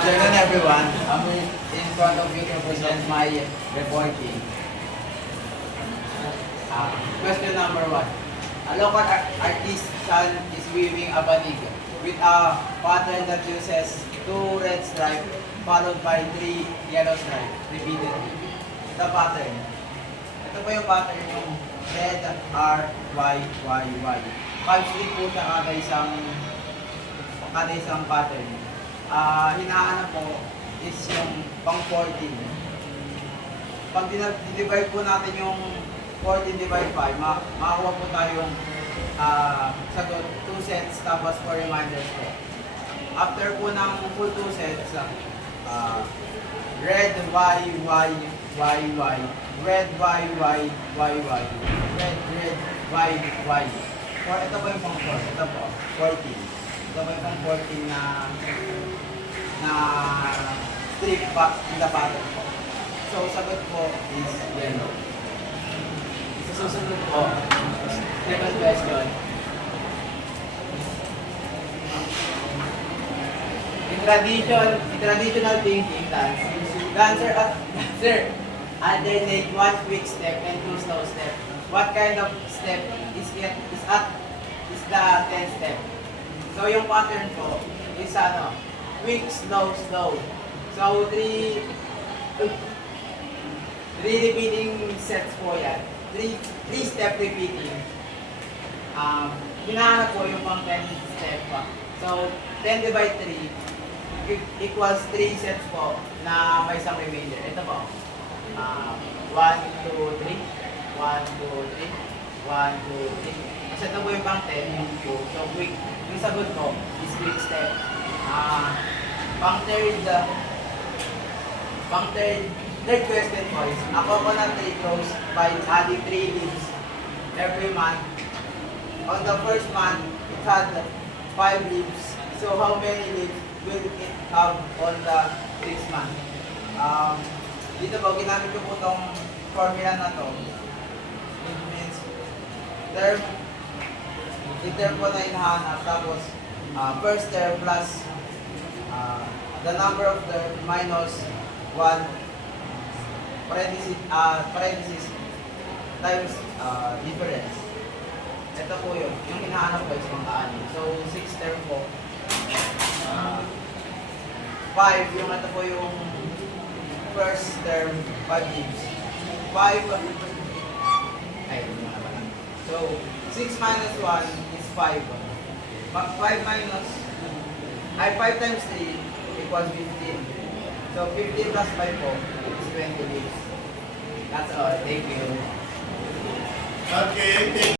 afternoon, everyone. I'm in front of you to present my reporting. Question number 1. A local artisan is weaving a banig with a pattern that uses 2 red stripes followed by 3 yellow stripes repeatedly. The pattern. Ito po yung pattern yung red, R, Y, Y, Y. 5 strip po siya kada isang pattern. Hinahanap po is yung pang 14. Pag divide po natin yung 14 divide 5, makakuha po tayong sagot 2 sets tapos 4 reminders po. After po ng full 2 sets, red, Y, Y, Y, Y, red, Y, Y, Y, Y, red, red, Y, Y. Ito po yung pang 4, ito po, 14. Ito po yung pang 14 na strip pa in the pattern po. So, sagot po is yellow. Sa susunod po, second question. In traditional thinking, dancer alternate 1 quick step and 2 slow step. What kind of step is the 10th step? So, yung pattern po is quick, slow, slow. So, 3 repeating sets po yan. 3 step repeating. Hinahanap po yung pang 10 step pa. So, 10 divide 3 equals 3 sets po na may isang remainder. Ito po. 1, 2, 3. 1, 2, 3. 1, 2, 3. Kasi ito po yung pang 10, yung 2. So, quick. Yung sagot ko is quick step. Third question po is, a coconut tree grows by adding 3 leaves every month. On the first month, it had 5 leaves. So how many leaves will it have on the 6th month? Dito po, ginamit ko po itong formula na to. It means, term po na hinahanap. Tapos, first term plus the number of term minus 1 parenthesis times difference. Ito po yun. Yung hinahanap ko is mga 6. So, 6 term po. 5, yung ito po yung first term, 5 leaves. 5, so, 6 minus 1 is 5. 5 times 3 equals 15. So, 15 plus 5 po is 20 leaves. That's all. Thank you. Okay, thank you.